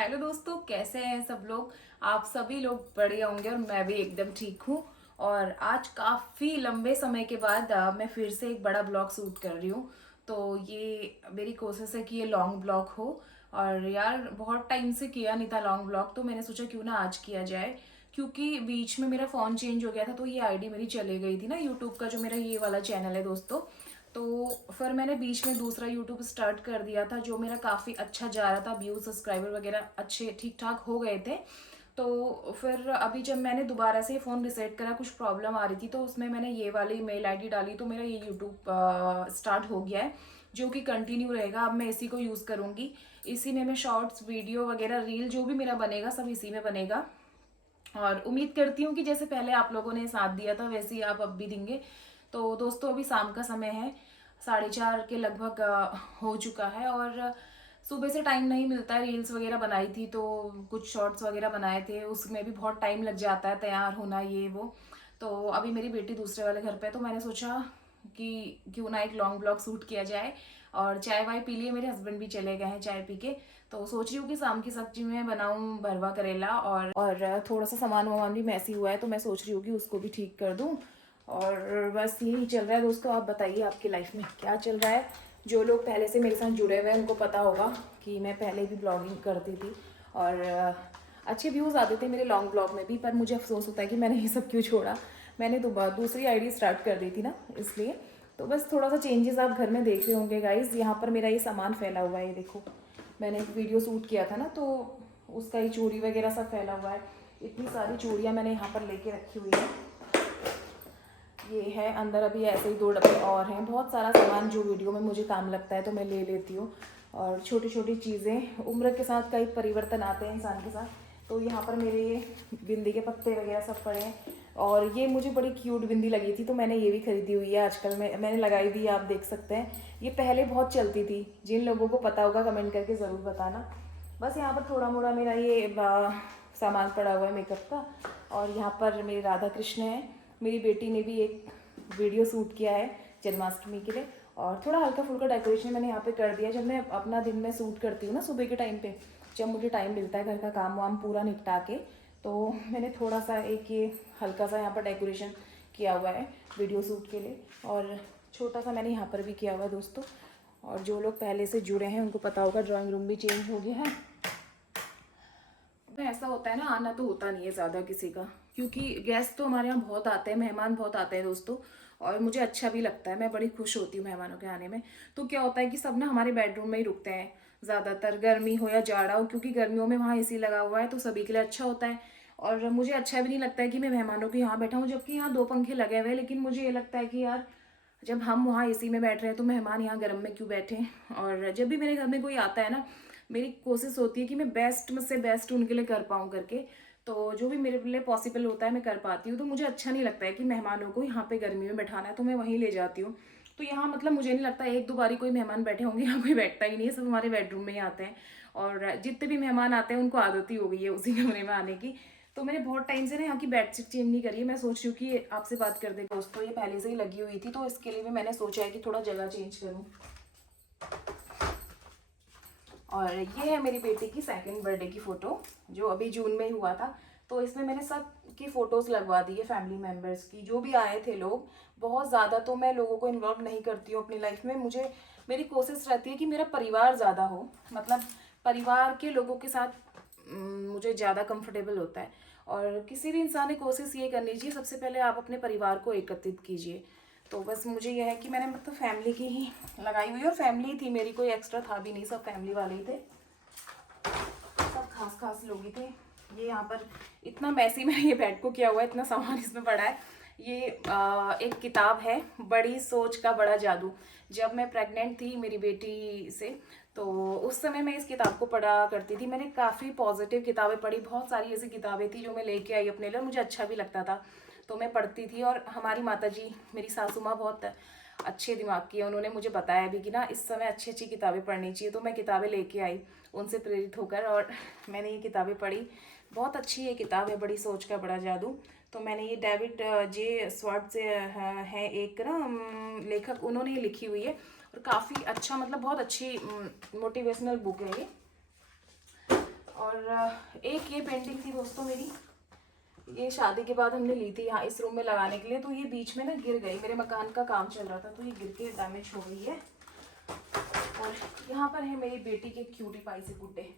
Hello दोस्तों, कैसे हैं सब लोग। आप सभी लोग बढ़िया होंगे और मैं भी एकदम ठीक हूँ। और आज काफ़ी लंबे समय के बाद मैं फिर से एक बड़ा ब्लॉग शूट कर रही हूँ। तो ये मेरी कोशिश है कि ये लॉन्ग ब्लॉग हो। और यार बहुत टाइम से किया नहीं था लॉन्ग ब्लॉग, तो मैंने सोचा क्यों ना आज किया जाए। क्योंकि बीच में मेरा फ़ोन चेंज हो गया था, तो ये आईडी मेरी चले गई थी ना, यूट्यूब का जो मेरा ये वाला चैनल है दोस्तों। तो फिर मैंने बीच में दूसरा यूट्यूब स्टार्ट कर दिया था, जो मेरा काफ़ी अच्छा जा रहा था, व्यूज सब्सक्राइबर वगैरह अच्छे ठीक ठाक हो गए थे। तो फिर अभी जब मैंने दोबारा से फ़ोन रिसेट करा, कुछ प्रॉब्लम आ रही थी, तो उसमें मैंने ये वाली मेल आईडी डाली, तो मेरा ये यूट्यूब स्टार्ट हो गया है, जो कि कंटिन्यू रहेगा। अब मैं इसी को यूज़ करूँगी। इसी में मैं शॉर्ट्स वीडियो वगैरह रील जो भी मेरा बनेगा सब इसी में बनेगा। और उम्मीद करती हूँ कि जैसे पहले आप लोगों ने साथ दिया था वैसे ही आप अब भी देंगे। तो दोस्तों अभी शाम का समय है, 4:30 के लगभग हो चुका है। और सुबह से टाइम नहीं मिलता है। रील्स वगैरह बनाई थी, तो कुछ शॉर्ट्स वगैरह बनाए थे, उसमें भी बहुत टाइम लग जाता है तैयार होना ये वो। तो अभी मेरी बेटी दूसरे वाले घर पे है, तो मैंने सोचा कि क्यों ना एक लॉन्ग ब्लॉग शूट किया जाए। और चाय वाय पी लिए, मेरे हस्बैंड भी चले गए हैं चाय पी के। तो सोच रही हूँ कि शाम की सब्जी में बनाऊँ भरवा करेला, और थोड़ा सा सामान वामान भी मैसी हुआ है, तो मैं सोच रही हूँ कि उसको भी ठीक कर दूँ। और बस यही चल रहा है दोस्तों। आप बताइए आपकी लाइफ में क्या चल रहा है। जो लोग पहले से मेरे साथ जुड़े हुए हैं उनको पता होगा कि मैं पहले भी ब्लॉगिंग करती थी, और अच्छे व्यूज़ आते थे मेरे लॉन्ग ब्लॉग में भी। पर मुझे अफसोस होता है कि मैंने ये सब क्यों छोड़ा। मैंने दोबारा दूसरी आईडी स्टार्ट कर दी थी ना, इसलिए। तो बस थोड़ा सा चेंजेस आप घर में देख रहे होंगे गाइज। यहाँ पर मेरा ये सामान फैला हुआ है, ये देखो। मैंने एक वीडियो शूट किया था ना, तो उसका ही चूड़ी वगैरह सब फैला हुआ है। इतनी सारी चूड़ियाँ मैंने यहाँ पर लेके रखी हुई है। ये है अंदर, अभी ऐसे ही 2 डब्बे और हैं। बहुत सारा सामान जो वीडियो में मुझे काम लगता है तो मैं ले लेती हूँ। और छोटी छोटी चीज़ें, उम्र के साथ कई परिवर्तन आते हैं इंसान के साथ। तो यहाँ पर मेरे ये बिंदी के पत्ते वगैरह सब पड़े हैं। और ये मुझे बड़ी क्यूट बिंदी लगी थी, तो मैंने ये भी खरीदी हुई है। आजकल मैंने लगाई भी है, आप देख सकते हैं। ये पहले बहुत चलती थी। जिन लोगों को पता होगा कमेंट करके ज़रूर बताना। बस यहाँ पर थोड़ा मोड़ा मेरा ये सामान पड़ा हुआ है मेकअप का। और यहाँ पर मेरे राधा कृष्ण है। मेरी बेटी ने भी एक वीडियो शूट किया है जन्माष्टमी के लिए। और थोड़ा हल्का फुल्का डेकोरेशन मैंने यहाँ पे कर दिया। जब मैं अपना दिन में शूट करती हूँ ना सुबह के टाइम पे, जब मुझे टाइम मिलता है घर का काम वाम पूरा निपटा के, तो मैंने थोड़ा सा एक ये हल्का सा यहाँ पर डेकोरेशन किया हुआ है वीडियो शूट के लिए। और छोटा सा मैंने यहाँ पर भी किया हुआ है दोस्तों। और जो लोग पहले से जुड़े हैं उनको पता होगा, ड्राइंग रूम भी चेंज हो गया है। में ऐसा होता है ना, आना तो होता नहीं है ज़्यादा किसी का, क्योंकि गेस्ट तो हमारे यहाँ बहुत आते हैं, मेहमान बहुत आते हैं दोस्तों। और मुझे अच्छा भी लगता है, मैं बड़ी खुश होती हूँ मेहमानों के आने में। तो क्या होता है कि सब ना हमारे बेडरूम में ही रुकते हैं ज़्यादातर, गर्मी हो या जाड़ा हो, क्योंकि गर्मियों में वहाँ एसी लगा हुआ है तो सभी के लिए अच्छा होता है। और मुझे अच्छा भी नहीं लगता है कि मैं मेहमानों के यहाँ बैठा हूँ, जबकि यहाँ 2 पंखे लगे हुए हैं। लेकिन मुझे ये लगता है कि यार, जब हम वहाँ एसी में बैठ रहे हैं तो मेहमान यहाँ गर्म में क्यों बैठे। और जब भी मेरे घर में कोई आता है ना, मेरी कोशिश होती है कि मैं बेस्ट में से बेस्ट उनके लिए कर पाऊँ करके। तो जो भी मेरे लिए पॉसिबल होता है मैं कर पाती हूँ। तो मुझे अच्छा नहीं लगता है कि मेहमानों को यहाँ पे गर्मी में बैठाना है, तो मैं वहीं ले जाती हूँ। तो यहाँ मतलब मुझे नहीं लगता 1-2 बारी कोई मेहमान बैठे होंगे, यहाँ कोई बैठता ही नहीं है, सब हमारे बेडरूम में ही आते हैं। और जितने भी मेहमान आते हैं उनको आदत ही हो गई है उसी कमरे में आने की। तो मैंने बहुत टाइम से ना यहाँ की बेडशीट चेंज नहीं करी है। मैं सोच रही हूँ कि आपसे बात कर दे दोस्तों, ये पहले से ही लगी हुई थी, तो इसके लिए भी मैंने सोचा है कि थोड़ा जगह चेंज करूँ। और ये है मेरी बेटी की सेकंड बर्थडे की फ़ोटो, जो अभी जून में ही हुआ था। तो इसमें मैंने सब की फ़ोटोज़ लगवा दी है, फैमिली मेम्बर्स की, जो भी आए थे लोग। बहुत ज़्यादा तो मैं लोगों को इन्वॉल्व नहीं करती हूँ अपनी लाइफ में। मेरी कोशिश रहती है कि मेरा परिवार ज़्यादा हो, मतलब परिवार के लोगों के साथ मुझे ज़्यादा कंफर्टेबल होता है। और किसी भी इंसान ने कोशिश ये करनी चाहिए, सबसे पहले आप अपने परिवार को एकत्रित कीजिए। तो बस मुझे यह है कि मैंने मतलब फैमिली की ही लगाई हुई, और फैमिली थी मेरी, कोई एक्स्ट्रा था भी नहीं, सब फैमिली वाले ही थे, सब खास खास लोग ही थे। ये यहाँ पर इतना मैसी मैंने ये बेड को किया हुआ है, इतना सामान इसमें पड़ा है। ये एक किताब है, बड़ी सोच का बड़ा जादू। जब मैं प्रेग्नेंट थी मेरी बेटी से, तो उस समय मैं इस किताब को पढ़ा करती थी। मैंने काफ़ी पॉजिटिव किताबें पढ़ी, बहुत सारी ऐसी किताबें थी जो मैं लेके आई अपने लिए, मुझे अच्छा भी लगता था, तो मैं पढ़ती थी। और हमारी माताजी, मेरी सासू माँ बहुत अच्छे दिमाग की है, उन्होंने मुझे बताया भी कि ना इस समय अच्छी अच्छी किताबें पढ़नी चाहिए। तो मैं किताबें लेके आई उनसे प्रेरित होकर, और मैंने ये किताबें पढ़ी। बहुत अच्छी ये किताब है, बड़ी सोच का बड़ा जादू। तो मैंने ये डेविड जे स्वार्ट से है एक ना लेखक, उन्होंने ये लिखी हुई है। और काफ़ी अच्छा, मतलब बहुत अच्छी मोटिवेशनल बुक है ये। और एक ये पेंटिंग थी दोस्तों मेरी, ये शादी के बाद हमने ली थी यहाँ इस रूम में लगाने के लिए, तो ये बीच में ना गिर गई, मेरे मकान का काम चल रहा था तो ये गिर के डैमेज हो गई है। और यहाँ पर है मेरी बेटी के क्यूटी पाई से गुड्डे,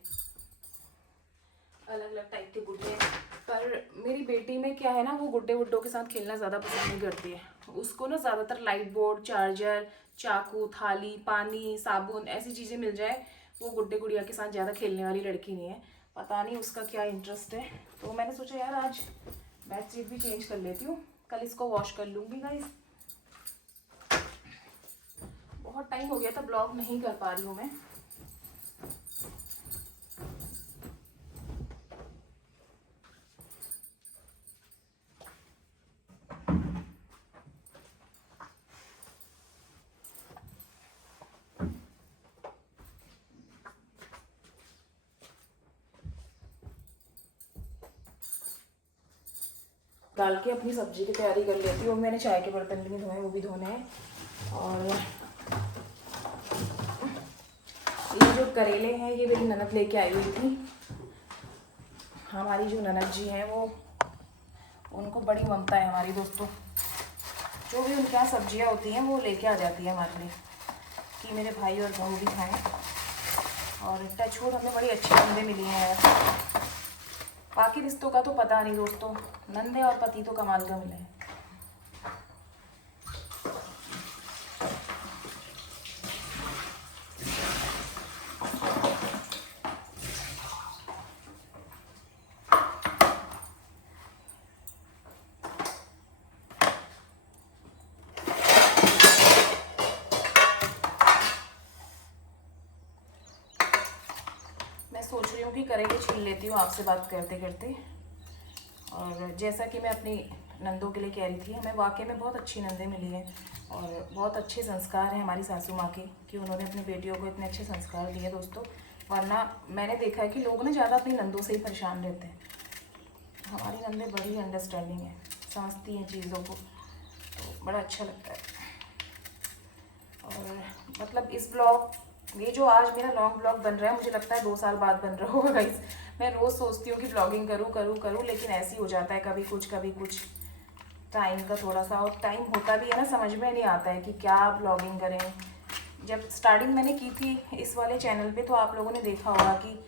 अलग अलग टाइप के गुड्डे हैं। पर मेरी बेटी में क्या है ना, वो गुड्डे वुड्डों के साथ खेलना ज़्यादा पसंद नहीं करती है। उसको ना ज़्यादातर लाइट बोर्ड, चार्जर, चाकू, थाली, पानी, साबुन ऐसी चीज़ें मिल जाए, वो गुड्डे गुड़िया के साथ ज़्यादा खेलने वाली लड़की नहीं है। पता नहीं उसका क्या इंटरेस्ट है। तो मैंने सोचा यार आज बेड शीट भी चेंज कर लेती हूँ, कल इसको वॉश कर लूँगी गाइस। बहुत टाइम हो गया था ब्लॉग नहीं कर पा रही हूँ मैं। डाल के अपनी सब्जी की तैयारी कर लेती हूँ। मैंने चाय के बर्तन भी नहीं धोए, वो भी धोने हैं। और ये जो करेले हैं ये मेरी ननद लेके आई हुई थी। हमारी जो ननद जी हैं वो, उनको बड़ी ममता है हमारी दोस्तों, जो भी उनके यहाँ सब्जियाँ होती हैं वो लेके आ जाती है हमारे लिए कि मेरे भाई और बहू भी खाएँ। और टचवुड हमें बड़ी अच्छी नंदे मिली हैं यार। बाकी रिश्तों का तो पता नहीं दोस्तों, नंदे और पति तो कमाल का मिले हैं। सोच रही हूँ कि करेले छील लेती हूँ आपसे बात करते करते। और जैसा कि मैं अपनी नंदों के लिए कह रही थी, हमें वाकई में बहुत अच्छी नंदें मिली हैं और बहुत अच्छे संस्कार हैं हमारी सासू माँ के, कि उन्होंने अपनी बेटियों को इतने अच्छे संस्कार दिए दोस्तों। वरना मैंने देखा है कि लोग ना ज़्यादा अपनी नंदों से ही परेशान रहते हैं। हमारी नंदें बड़ी अंडरस्टैंडिंग है, समझती हैं चीज़ों को, तो बड़ा अच्छा लगता है। और मतलब इस ब्लॉग, ये जो आज मेरा लॉन्ग ब्लॉग बन रहा है, मुझे लगता है 2 साल बाद बन रहा होगा गाइस। मैं रोज़ सोचती हूँ कि ब्लॉगिंग करूँ, लेकिन ऐसे ही हो जाता है, कभी कुछ टाइम का थोड़ा सा, और टाइम होता भी है ना, समझ में नहीं आता है कि क्या ब्लॉगिंग करें। जब स्टार्टिंग मैंने की थी इस वाले चैनल पे तो आप लोगों ने देखा होगा कि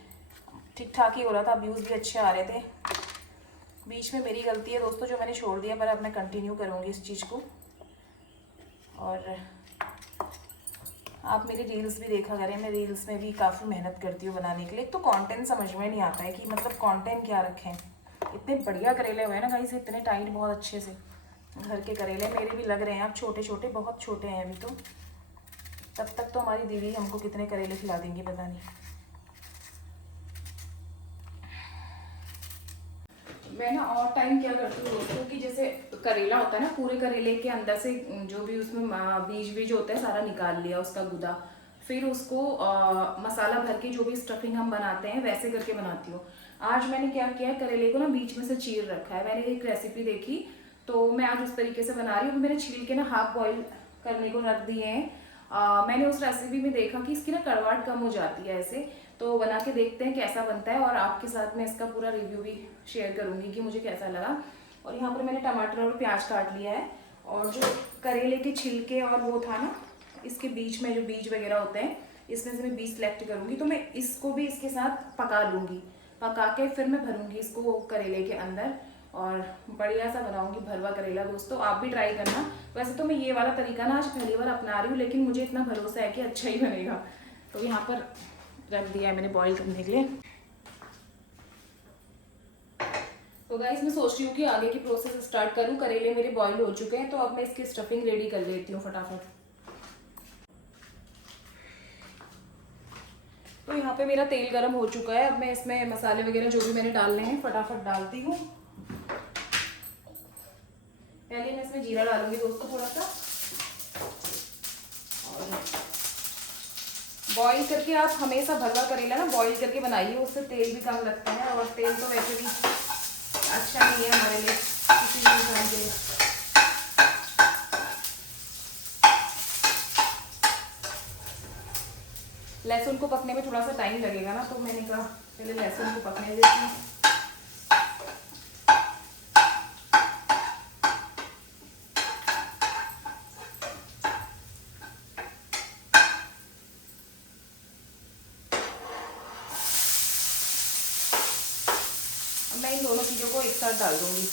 ठीक ठाक ही हो रहा था, व्यूज़ भी अच्छे आ रहे थे। बीच में मेरी गलती है दोस्तों जो मैंने छोड़ दिया, पर अब मैं कंटिन्यू करूँगी इस चीज़ को। और आप मेरी रील्स भी देखा करें, मैं रील्स में भी काफ़ी मेहनत करती हूँ बनाने के लिए। तो कंटेंट समझ में नहीं आता है कि मतलब कंटेंट क्या रखें। इतने बढ़िया करेले हुए हैं ना गाइस, इतने टाइट, बहुत अच्छे से घर के करेले मेरे भी लग रहे हैं। अब छोटे छोटे, बहुत छोटे हैं अभी तो, तब तक तो हमारी दीदी हमको कितने करेले खिला देंगी पता नहीं। मैं ना और टाइम क्या करती हूँ दोस्तों कि जैसे करेला होता है ना, पूरे करेले के अंदर से जो भी उसमें बीज होता है सारा निकाल लिया उसका गुदा, फिर उसको मसाला भर के जो भी स्टफिंग हम बनाते हैं वैसे करके बनाती हूँ। आज मैंने क्या किया है, करेले को ना बीच में से चीर रखा है। मैंने एक रेसिपी देखी तो मैं आज उस तरीके से बना रही हूँ। मैंने छील के ना हाफ बॉईल करने को रख दिए हैं। मैंने उस रेसिपी में देखा कि इसकी ना कड़वाहट कम हो जाती है ऐसे, तो बना के देखते हैं कैसा बनता है, और आपके साथ में इसका पूरा रिव्यू भी शेयर करूंगी कि मुझे कैसा लगा। और यहाँ पर मैंने टमाटर और प्याज काट लिया है, और जो करेले के छिलके और वो था ना, इसके बीच में जो बीज वगैरह होते हैं, इसमें से मैं बीज सेलेक्ट करूंगी। तो मैं इसको भी इसके साथ पका लूँगी, पका के फिर मैं भरूंगी इसको करेले के अंदर, और बढ़िया सा बनाऊंगी भरवा करेला। दोस्तों आप भी ट्राई करना। वैसे तो मैं ये वाला तरीका ना आज पहली बार अपना रही हूँ, लेकिन मुझे इतना भरोसा है कि अच्छा ही बनेगा। तो यहाँ पर रख दिया है मैंने बॉईल करने के लिए। तो गाइस मैं सोच रही हूँ कि आगे की प्रोसेस स्टार्ट करूँ। करेले मेरे बॉईल हो चुके हैं, तो अब मैं इसकी स्टफिंग रेडी कर लेती हूँ फटाफट। तो यहाँ पे मेरा तेल गरम हो चुका है, अब मैं इसमें मसाले वगैरह जो भी मैंने डालने हैं फटाफट डालती हूँ। पहले मैं इसमें जीरा डालूंगी दोस्तों थोड़ा सा, और बॉईल करके आप हमेशा भरवा करेला ना बॉईल करके बनाइए, उससे तेल भी कम लगता है, और तेल तो वैसे भी अच्छा नहीं है हमारे लिए, किसी भी इंसान के लिए। लहसुन को पकने में थोड़ा सा टाइम लगेगा ना, तो मैंने कहा पहले लहसुन को पकने देती हूँ। मैं इन दोनों चीज़ों को एक साथ डाल दूंगी।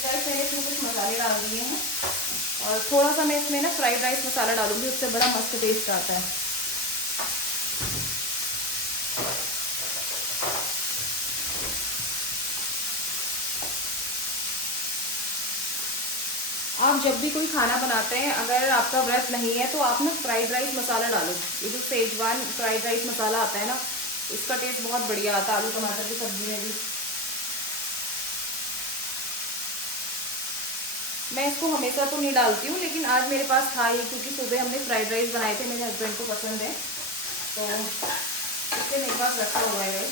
गाइस मैंने इसमें कुछ मसाले डाल दिए हैं और थोड़ा सा मैं इसमें ना फ्राइड राइस मसाला डालूंगी, उससे बड़ा मस्त टेस्ट आता है। आप जब भी कोई खाना बनाते हैं, अगर आपका व्रत नहीं है तो आप ना फ्राइड राइस मसाला डालो। ये जो सेजवान फ्राइड राइस मसाला आता है ना, इसका टेस्ट बहुत बढ़िया आता है आलू टमाटर की सब्जी में भी। मैं इसको हमेशा तो नहीं डालती हूँ, लेकिन आज मेरे पास था ये, क्योंकि सुबह हमने फ्राइड राइस बनाए थे, मेरे हस्बैंड को पसंद है, तो इसलिए मेरे पास रखा हुआ है।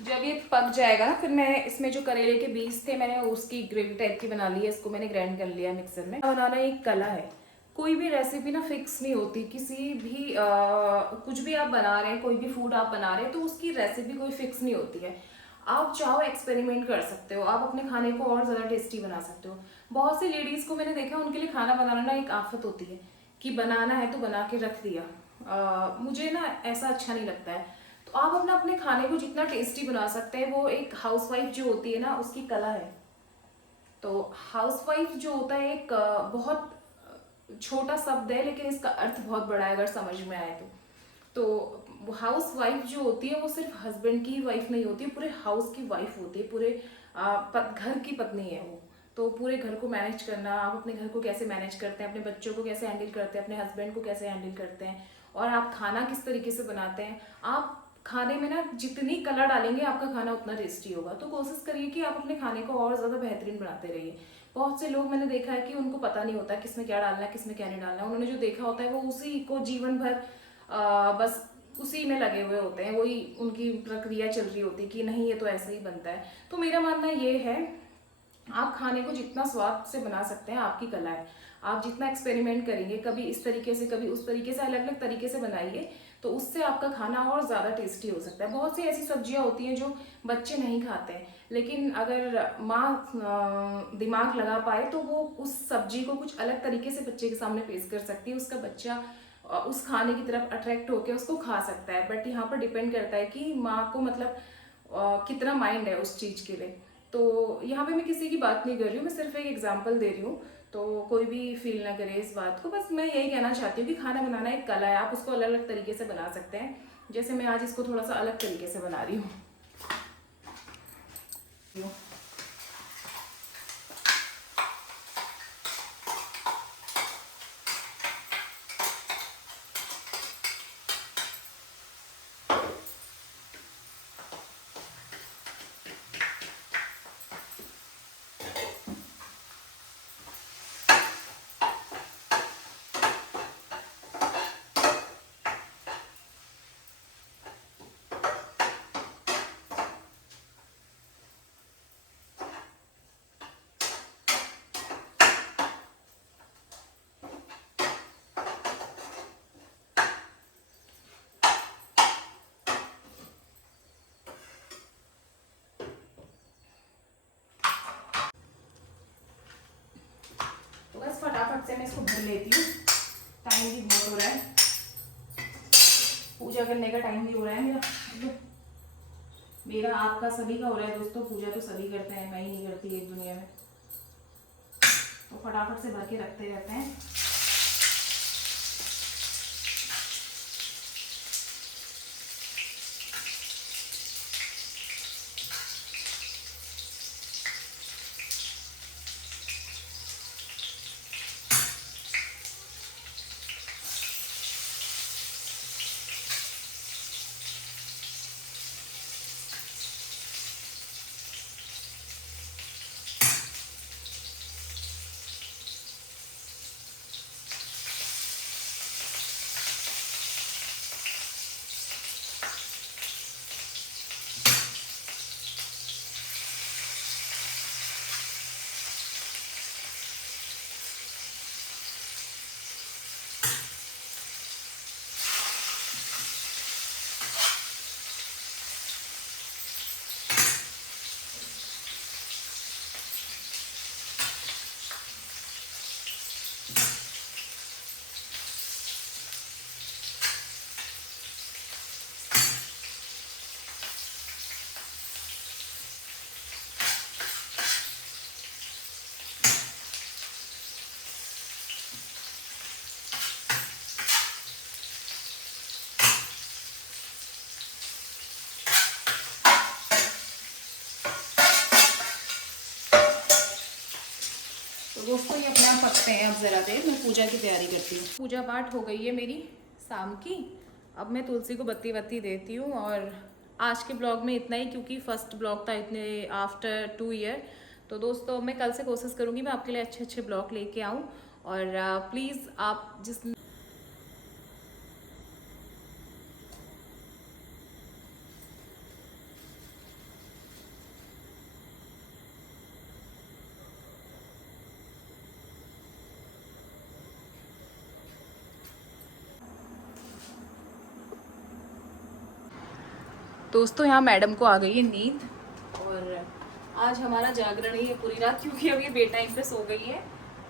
जब ये पक जाएगा ना, फिर मैं इसमें जो करेले के बीज थे, मैंने उसकी ग्रेवी टाइप की बना ली है, इसको मैंने ग्राइंड कर लिया मिक्सर में। बनाना एक कला है, कोई भी रेसिपी ना फिक्स नहीं होती। किसी भी कुछ भी आप बना रहे हैं, कोई भी फूड आप बना रहे हैं, तो उसकी रेसिपी कोई फिक्स नहीं होती है। आप चाहो एक्सपेरिमेंट कर सकते हो, आप अपने खाने को और ज़्यादा टेस्टी बना सकते हो। बहुत सी लेडीज़ को मैंने देखा, उनके लिए खाना बनाना ना एक आफत होती है, कि बनाना है तो बना के रख दिया। मुझे ना ऐसा अच्छा नहीं लगता है। तो आप अपना अपने खाने को जितना टेस्टी बना सकते हैं, वो एक हाउसवाइफ जो होती है ना, उसकी कला है। तो हाउसवाइफ जो होता है एक बहुत छोटा शब्द है, लेकिन इसका अर्थ बहुत बड़ा है अगर समझ में आए तो हाउस वाइफ जो होती है वो सिर्फ हस्बैंड की वाइफ नहीं होती है, पूरे हाउस की वाइफ होती है, पूरे घर की पत्नी है वो। तो पूरे घर को मैनेज करना, आप अपने घर को कैसे मैनेज करते हैं, अपने बच्चों को कैसे हैंडल करते हैं, अपने हस्बैंड को कैसे हैंडल करते हैं, और आप खाना किस तरीके से बनाते हैं। आप खाने में ना जितनी कलर डालेंगे, आपका खाना उतना टेस्टी होगा। तो कोशिश करिए कि आप अपने खाने को और ज़्यादा बेहतरीन बनाते रहिए। बहुत से लोग मैंने देखा है कि उनको पता नहीं होता किसमें क्या डालना है, किसमें क्या नहीं डालना है। उन्होंने जो देखा होता है वो उसी को जीवन भर बस उसी में लगे हुए होते हैं, वही उनकी प्रक्रिया चल रही होती है कि नहीं ये तो ऐसे ही बनता है। तो मेरा मानना ये है, आप खाने को जितना स्वाद से बना सकते हैं, आपकी कला है। आप जितना एक्सपेरिमेंट करेंगे, कभी इस तरीके से कभी उस तरीके से, अलग अलग तरीके से बनाइए, तो उससे आपका खाना और ज़्यादा टेस्टी हो सकता है। बहुत सी ऐसी सब्जियां होती हैं जो बच्चे नहीं खाते हैं, लेकिन अगर माँ दिमाग लगा पाए तो वो उस सब्जी को कुछ अलग तरीके से बच्चे के सामने पेश कर सकती है। उसका बच्चा उस खाने की तरफ अट्रैक्ट होकर उसको खा सकता है। बट यहाँ पर डिपेंड करता है कि माँ को मतलब कितना माइंड है उस चीज़ के लिए। तो यहाँ पे मैं किसी की बात नहीं कर रही हूँ, मैं सिर्फ एक एग्जांपल दे रही हूँ। तो कोई भी फील ना करे इस बात को। बस मैं यही कहना चाहती हूँ कि खाना बनाना एक कला है, आप उसको अलग अलग तरीके से बना सकते हैं। जैसे मैं आज इसको थोड़ा सा अलग तरीके से बना रही हूँ। तो बस फटाफट से मैं इसको भर लेती हूँ, टाइम भी बहुत हो रहा है, पूजा करने का टाइम भी हो रहा है मेरा आपका सभी का हो रहा है दोस्तों। पूजा तो सभी करते हैं, मैं ही नहीं करती एक दुनिया में। तो फटाफट से भर के रखते रहते हैं। तो दोस्तों ये अपने आप पकते हैं। अब ज़रा देर मैं पूजा की तैयारी करती हूँ। पूजा पाठ हो गई है मेरी शाम की। अब मैं तुलसी को बत्ती बत्ती देती हूँ। और आज के ब्लॉग में इतना ही, क्योंकि फर्स्ट ब्लॉग था इतने आफ्टर 2 ईयर। तो दोस्तों मैं कल से कोशिश करूँगी मैं आपके लिए अच्छे अच्छे ब्लॉग लेके आऊँ। और प्लीज़ आप जिस दोस्तों यहाँ मैडम को आ गई है नींद। और आज हमारा जागरण ही है पूरी रात, क्योंकि अभी बे टाइम पे सो गई है।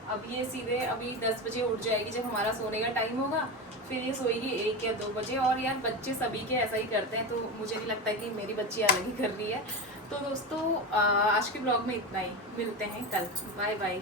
अब ये सीधे अभी 10 बजे उठ जाएगी जब हमारा सोने का टाइम होगा। फिर ये सोएगी 1 या 2 बजे। और यार बच्चे सभी के ऐसा ही करते हैं, तो मुझे नहीं लगता कि मेरी बच्ची अलग ही कर रही है। तो दोस्तों आज के ब्लॉग में इतना ही। मिलते हैं कल। Bye bye.